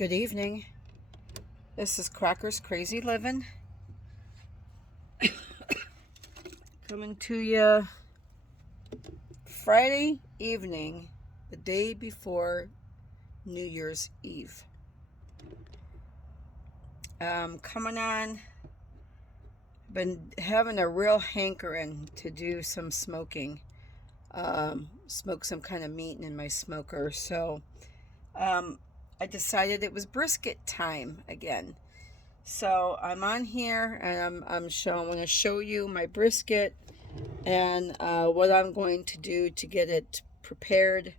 Good evening. This is Cracker's Crazy Living coming to you Friday evening, the day before New Year's Eve. Coming on, been having a real hankering to do some smoking, smoke some kind of meat in my smoker. So I decided it was brisket time again. So I'm on here and I'm going to show you my brisket and what I'm going to do to get it prepared.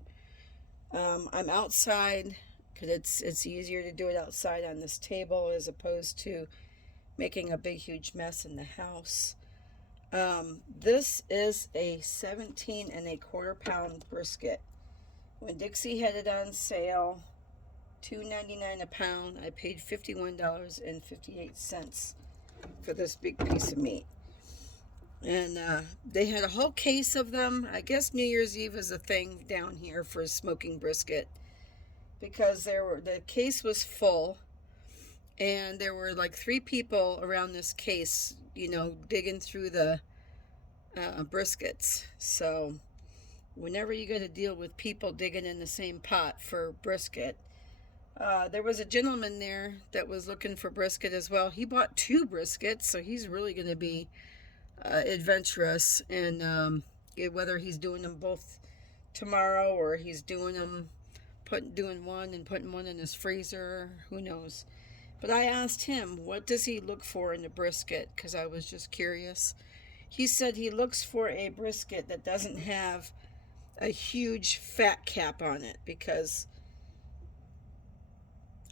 I'm outside because it's easier to do it outside on this table as opposed to making a big huge mess in the house. This is a 17.25 pound brisket. When Dixie had it on sale, $2.99 a pound, I paid $51.58 for this big piece of meat. And they had a whole case of them. I guess New Year's Eve is a thing down here for smoking brisket, because the case was full, and there were like 3 people around this case, digging through the briskets. So whenever you got to deal with people digging in the same pot for brisket, there was a gentleman there that was looking for brisket as well. He bought 2 briskets, so he's really going to be adventurous. And whether he's doing them both tomorrow or he's doing one and putting one in his freezer, who knows. But I asked him, what does he look for in the brisket? Because I was just curious. He said he looks for a brisket that doesn't have a huge fat cap on it, because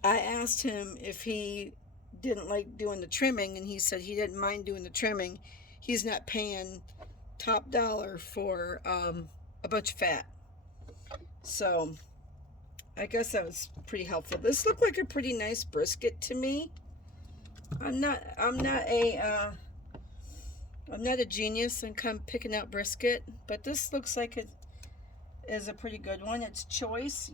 I asked him if he didn't like doing the trimming, and he said he didn't mind doing the trimming. He's not paying top dollar for a bunch of fat. So I guess that was pretty helpful. This looked like a pretty nice brisket to me. I'm not a genius in picking out brisket, but this looks like it is a pretty good one. It's choice.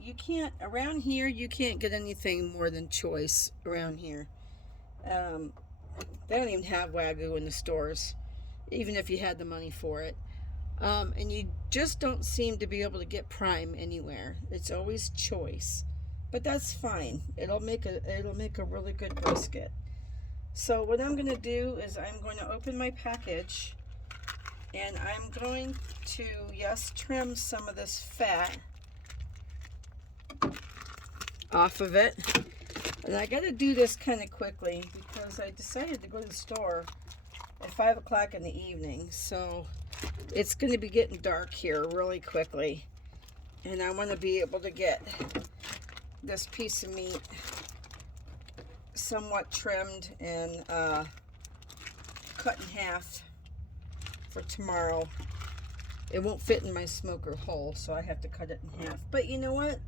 Around here you can't get anything more than choice around here. They don't even have Wagyu in the stores, even if you had the money for it. And you just don't seem to be able to get prime anywhere. It's always choice, but that's fine. It'll make a really good brisket. So what I'm going to do is I'm going to open my package, and I'm going to, trim some of this fat off of it. And I got to do this kind of quickly because I decided to go to the store at 5 o'clock in the evening. So it's going to be getting dark here really quickly. And I want to be able to get this piece of meat somewhat trimmed and cut in half for tomorrow. It won't fit in my smoker hole, so I have to cut it in half. But you know what?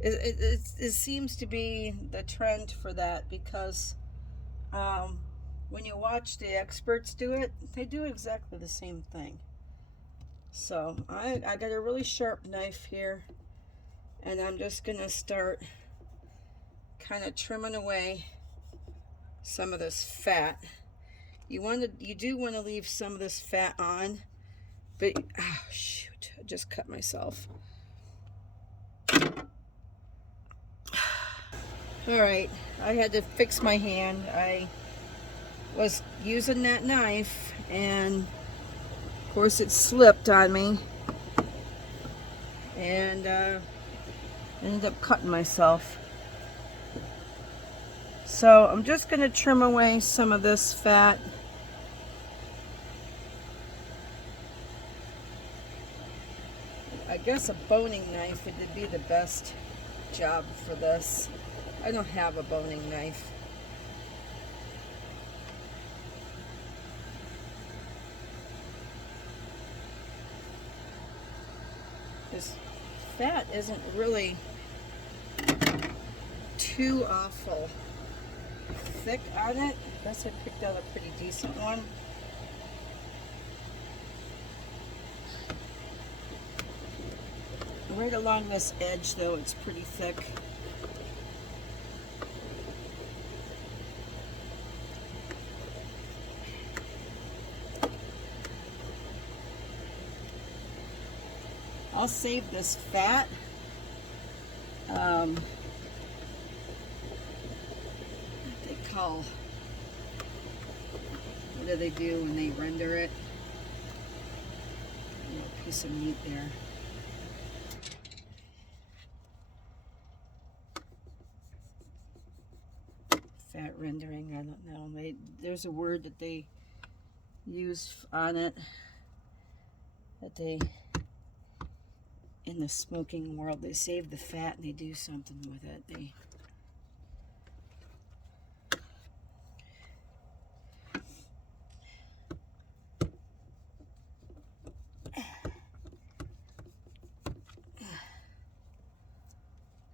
It seems to be the trend for that, because when you watch the experts do it, they do exactly the same thing. So I got a really sharp knife here, and I'm just going to start kind of trimming away some of this fat. You do want to leave some of this fat on, but shoot, I just cut myself. All right, I had to fix my hand. I was using that knife, and of course it slipped on me, and ended up cutting myself. So I'm just going to trim away some of this fat. I guess a boning knife would be the best job for this. I don't have a boning knife. This fat isn't really too awful thick on it. I guess I picked out a pretty decent one. Right along this edge, though, it's pretty thick. I'll save this fat. What they call, what do they do when they render it? A little piece of meat there. Fat rendering, I don't know. There's a word that they use on it, that they, in the smoking world, they save the fat and they do something with it.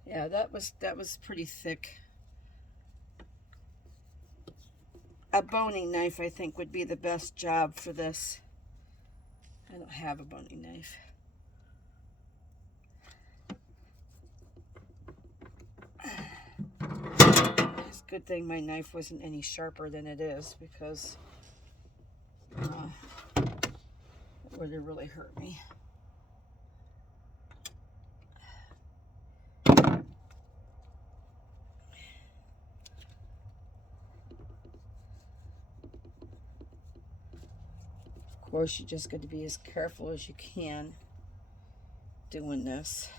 Yeah, that was pretty thick. A boning knife, I think, would be the best job for this. I don't have a boning knife. It's a good thing my knife wasn't any sharper than it is, because it would have really hurt me. Of course, you just got to be as careful as you can doing this.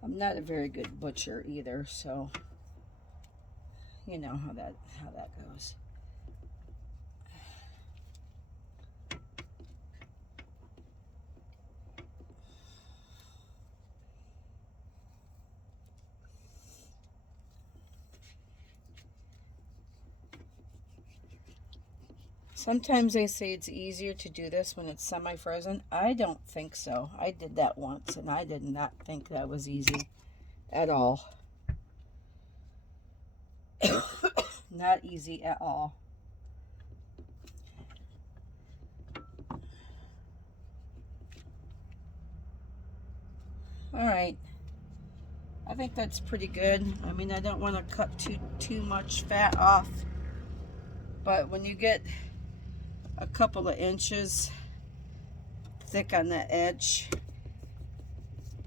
I'm not a very good butcher either, so you know how that goes. Sometimes they say it's easier to do this when it's semi-frozen. I don't think so. I did that once and I did not think that was easy at all. Not easy at all. All right. I think that's pretty good. I mean, I don't want to cut too much fat off, but when you get a couple of inches thick on the edge,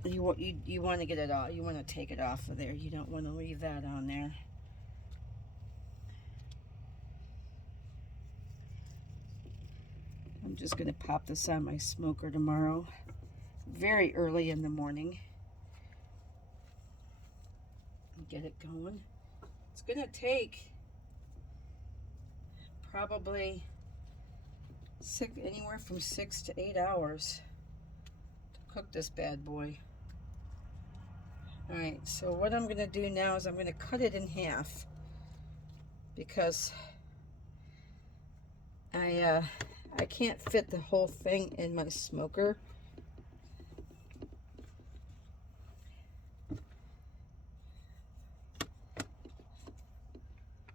you want to get it off. You want to take it off of there. You don't want to leave that on there. I'm just going to pop this on my smoker tomorrow, very early in the morning. Get it going. It's going to take probably anywhere from 6 to 8 hours to cook this bad boy. Alright, so what I'm going to do now is I'm going to cut it in half, because I can't fit the whole thing in my smoker.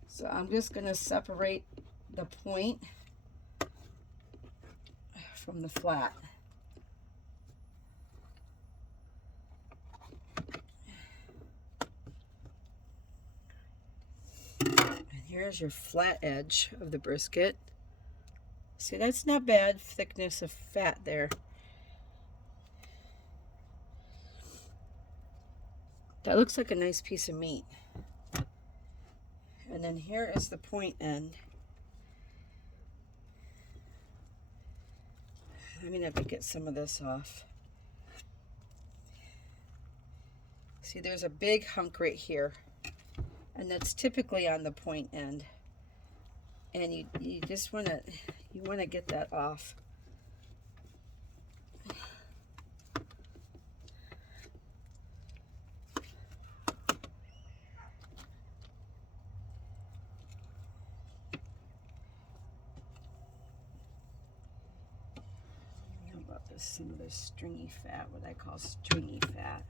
So I'm just going to separate the point from the flat. And here's your flat edge of the brisket. See, that's not bad thickness of fat there. That looks like a nice piece of meat. And then here is the point end. I'm going to have to get some of this off. See, there's a big hunk right here, and that's typically on the point end. And you just want to get that off. Some of this stringy fat, what I call stringy fat.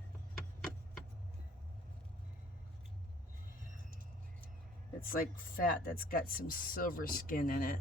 It's like fat that's got some silver skin in it.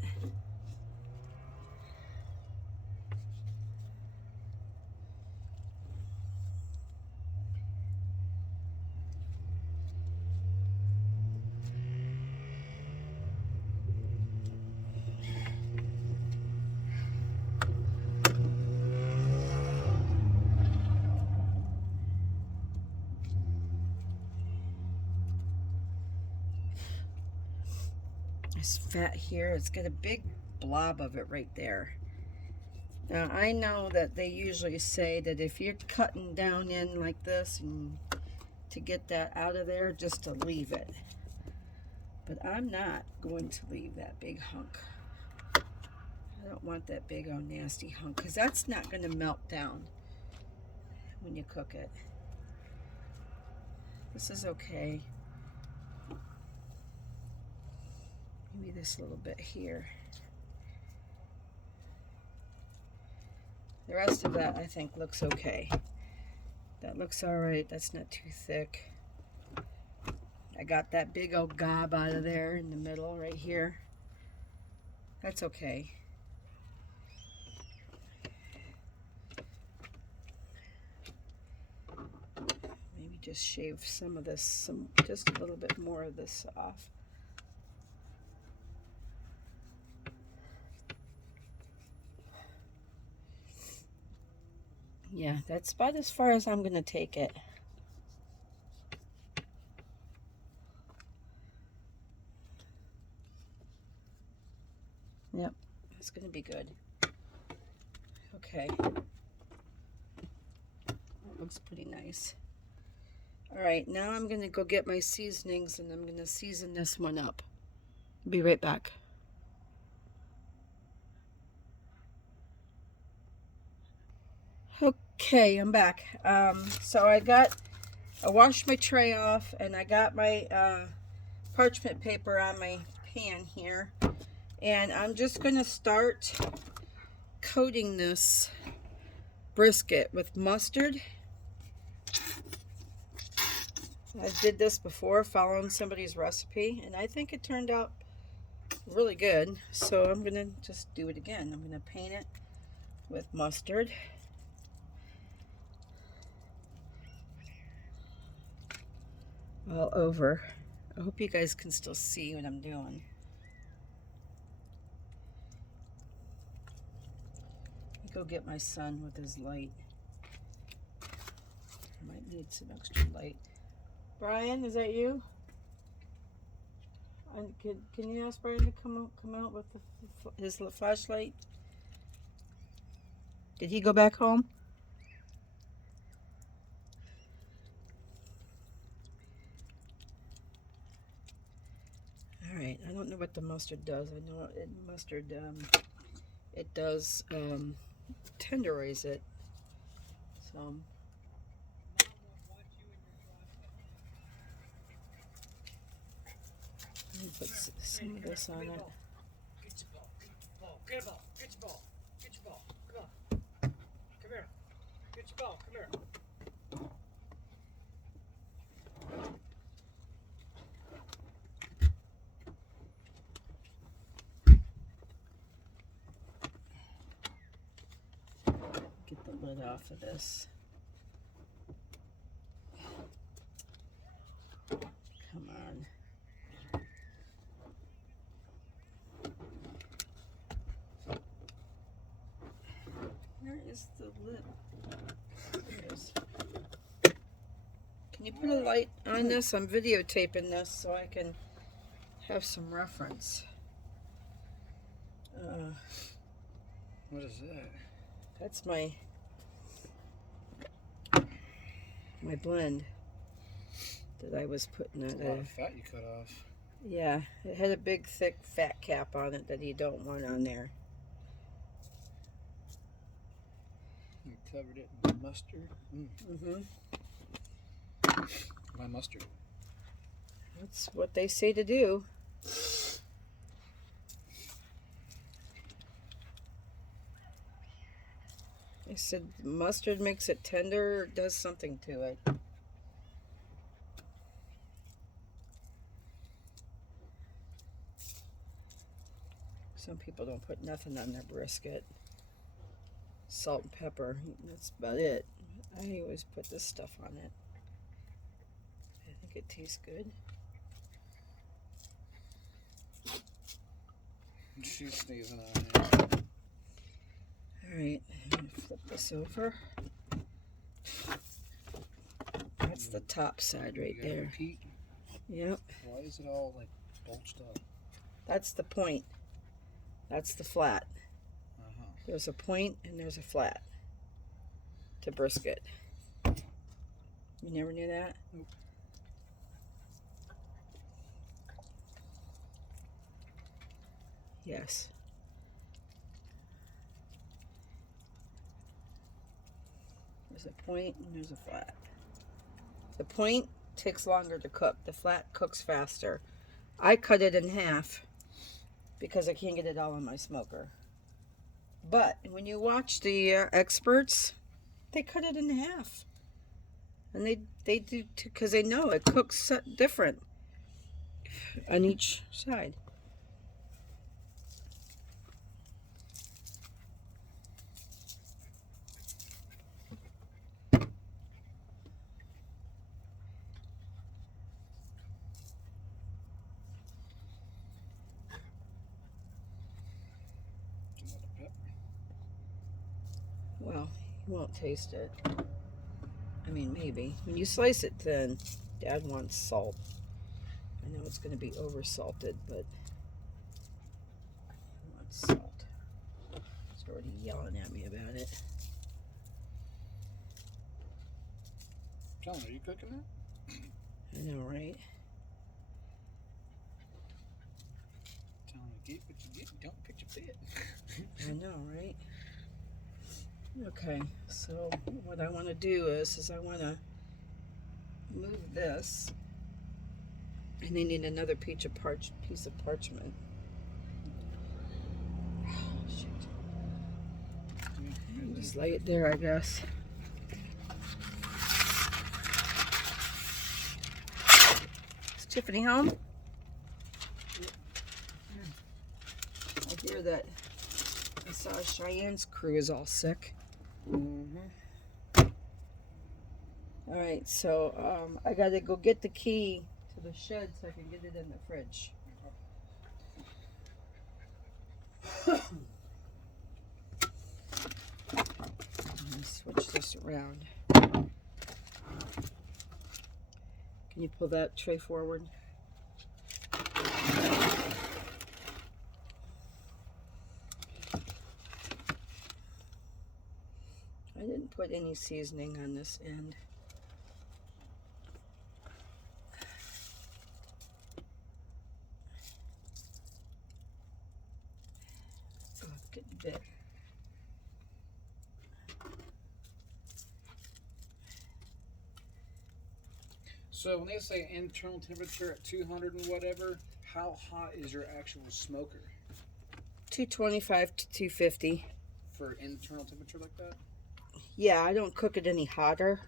This fat here, it's got a big blob of it right there. Now I know that they usually say that if you're cutting down in like this and to get that out of there, just to leave it. But I'm not going to leave that big hunk. I don't want that big old nasty hunk because that's not going to melt down when you cook it. This is okay. Maybe this little bit here. The rest of that I think looks okay. That looks all right. That's not too thick. I got that big old gob out of there in the middle right here. That's okay. Maybe just shave some of this, just a little bit more of this off. Yeah, that's about as far as I'm going to take it. Yep, it's going to be good. Okay. That looks pretty nice. All right, now I'm going to go get my seasonings and I'm going to season this one up. Be right back. Okay, I'm back. So I washed my tray off and I got my parchment paper on my pan here. And I'm just going to start coating this brisket with mustard. I did this before following somebody's recipe and I think it turned out really good. So I'm going to just do it again. I'm going to paint it with mustard. All over. I hope you guys can still see what I'm doing. Go get my son with his light. I might need some extra light. Brian, is that you? Can you ask Brian to come out with his flashlight? Did he go back home? All right. I don't know what the mustard does. I know mustard. It does tenderize it. So. Put some of this on it. Get your ball. Get your ball. Get your ball. Get your ball. Come on. Come here. Get your ball. Come here. Get the lid off of this. Come on. Where is the lid? There it is. Can you put a light on this? I'm videotaping this so I can have some reference. What is that? That's my blend that I was putting That's on. a lot of fat you cut off. Yeah, it had a big, thick, fat cap on it that you don't want on there. You covered it in mustard. Mm-hmm. Why mustard? That's what they say to do. They said mustard makes it tender or does something to it. Some people don't put nothing on their brisket. Salt and pepper, that's about it. I always put this stuff on it. I think it tastes good. She's sneezing on there. Alright, I'm going to flip this over. That's the top side right there. Repeat. Yep. Why is it all like bulged up? That's the point. That's the flat. Uh-huh. There's a point and there's a flat to brisket. You never knew that? Nope. Yes. There's a point and there's a flat. The point takes longer to cook. The flat cooks faster. I cut it in half because I can't get it all on my smoker. But when you watch the experts, they cut it in half. And they do, because they know it cooks different on each side. Another pepper. Well, you won't taste it. I mean, maybe. When you slice it thin, Dad wants salt. I know it's going to be over salted, but he wants salt. He's already yelling at me about it. John, are you cooking that? I know, right? Tell him to get what you get, don't put your bit. I know, right? Okay, so what I want to do is I want to move this, and I need another piece of parchment. Oh, shoot. Just lay it there, I guess. Is Tiffany home? I hear that. I saw Cheyenne's crew is all sick. Mm-hmm. All right, so I gotta go get the key to the shed so I can get it in the fridge. Let me switch this around. Can you pull that tray forward? I didn't put any seasoning on this end. Oh, it's getting bit. So when they say internal temperature at 200 and whatever, how hot is your actual smoker 225 to 250. for internal temperature like that? Yeah, I don't cook it any hotter.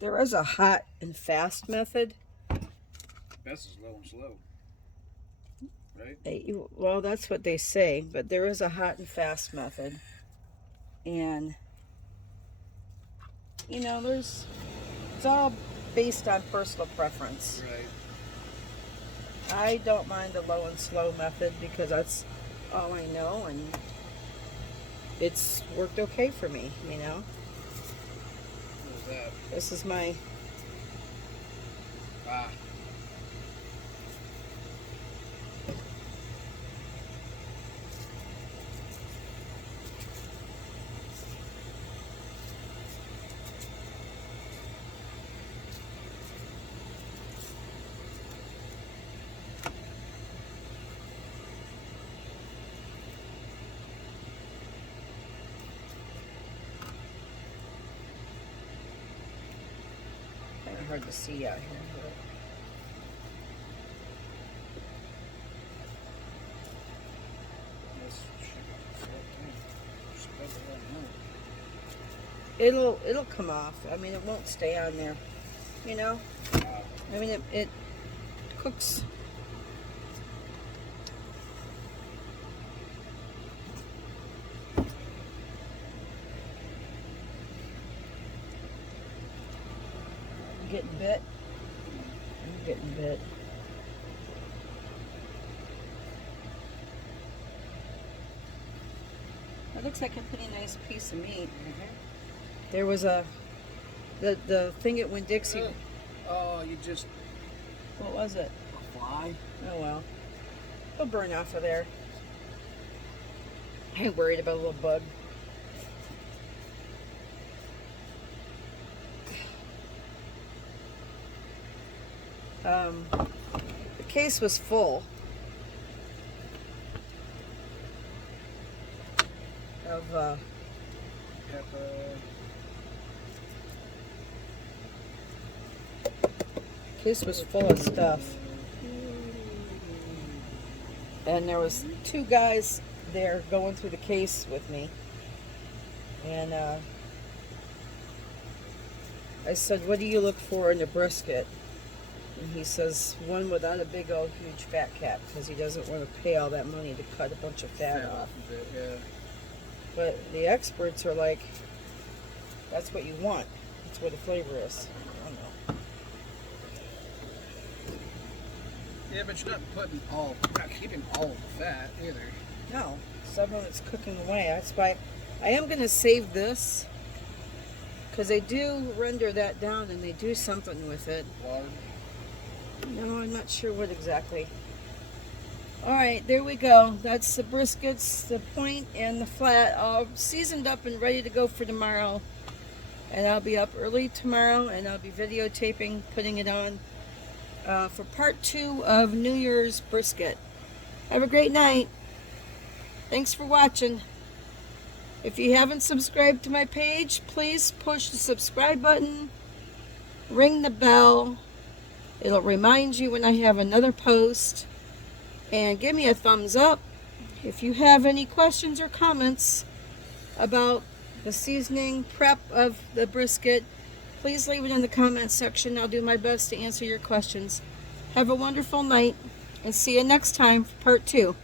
There is a hot and fast method. Best is low and slow, right? Well, that's what they say, but there is a hot and fast method. And, you know, it's all based on personal preference. Right. I don't mind the low and slow method because that's all I know, and it's worked okay for me, you know. What was that? This is my Ah. kind of hard to see out here. Let's check out the float thing. Spread the whole It'll come off. I mean, it won't stay on there, you know. I mean, it cooks. I'm getting bit. I'm getting bit. That looks like a pretty nice piece of meat. There was the thing at Winn-Dixie. Oh, you just What was it? a fly. Oh well. He'll burn off of there. I ain't worried about a little bug. The case was full of case was full of stuff, and there was 2 guys there going through the case with me, and I said, "What do you look for in a brisket?" And he says, "One without a big old huge fat cap," because he doesn't want to pay all that money to cut a bunch of fat off. Of it, yeah. But the experts are like, that's what you want. That's what the flavor is. I don't know. Yeah, but you're not keeping all of the fat either. No, some of it's cooking away. That's why I am going to save this, because they do render that down and they do something with it. Water. No, I'm not sure what exactly. Alright, there we go. That's the briskets, the point and the flat, all seasoned up and ready to go for tomorrow. And I'll be up early tomorrow and I'll be videotaping, putting it on for part 2 of New Year's brisket. Have a great night. Thanks for watching. If you haven't subscribed to my page, please push the subscribe button, ring the bell. It'll remind you when I have another post. And give me a thumbs up. If you have any questions or comments about the seasoning prep of the brisket, please leave it in the comments section. I'll do my best to answer your questions. Have a wonderful night and see you next time for part 2.